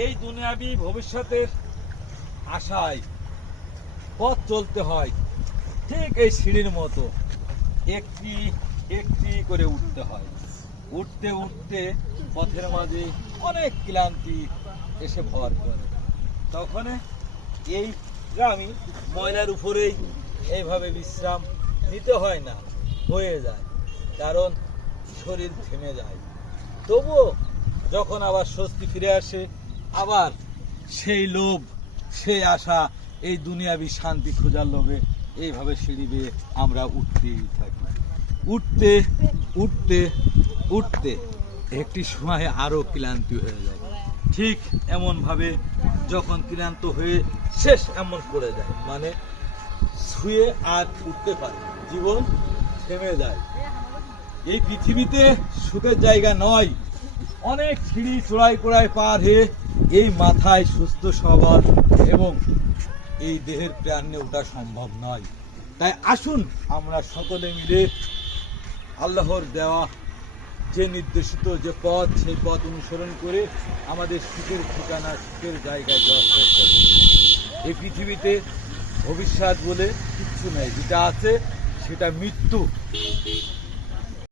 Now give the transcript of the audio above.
এই দুনিয়াবি ভবিষ্যতের আশায় পথ চলতে হয় ঠিক এই সিঁড়ির মতো, একটি একটি করে উঠতে হয়। উঠতে উঠতে পথের মাঝে অনেক ক্লান্তি এসে ভর করে। তখন এই গ্রামে ময়লার উপরেই এইভাবে বিশ্রাম নিতে হয় না, হয়ে যায়, কারণ শরীর থেমে যায়। তবুও যখন আবার স্বস্তি ফিরে আসে, আবার সেই লোভ, সেই আশা, এই দুনিয়াবি শান্তি খোঁজার লোভে এইভাবে সিঁড়ি বেয়ে আমরা উঠতেই থাকি। উঠতে উঠতে উঠতে একটি সময় আরো ক্লান্তি হয়ে যায়। ঠিক এমনভাবে যখন ক্লান্ত হয়ে শেষ এমন করে যায়, মানে শুয়ে আর উঠতে পারে, জীবন থেমে যায়। এই পৃথিবীতে সুখের জায়গা নয়। অনেক সিঁড়ি চড়াই কড়াই পার হয়ে এই মাথায় সুস্থ সবল এবং এই দেহের প্রাণ নিয়ে ওঠা সম্ভব নয়। তাই আসুন আমরা সকলে মিলে আল্লাহর দেওয়া যে নির্দেশিত যে পথ, সেই পথ অনুসরণ করে আমাদের সুখের ঠিকানা, সুখের জায়গায় যাওয়ার চেষ্টা করি। এই পৃথিবীতে ভবিষ্যৎ বলে কিচ্ছু নেই, যেটা আছে সেটা মৃত্যু।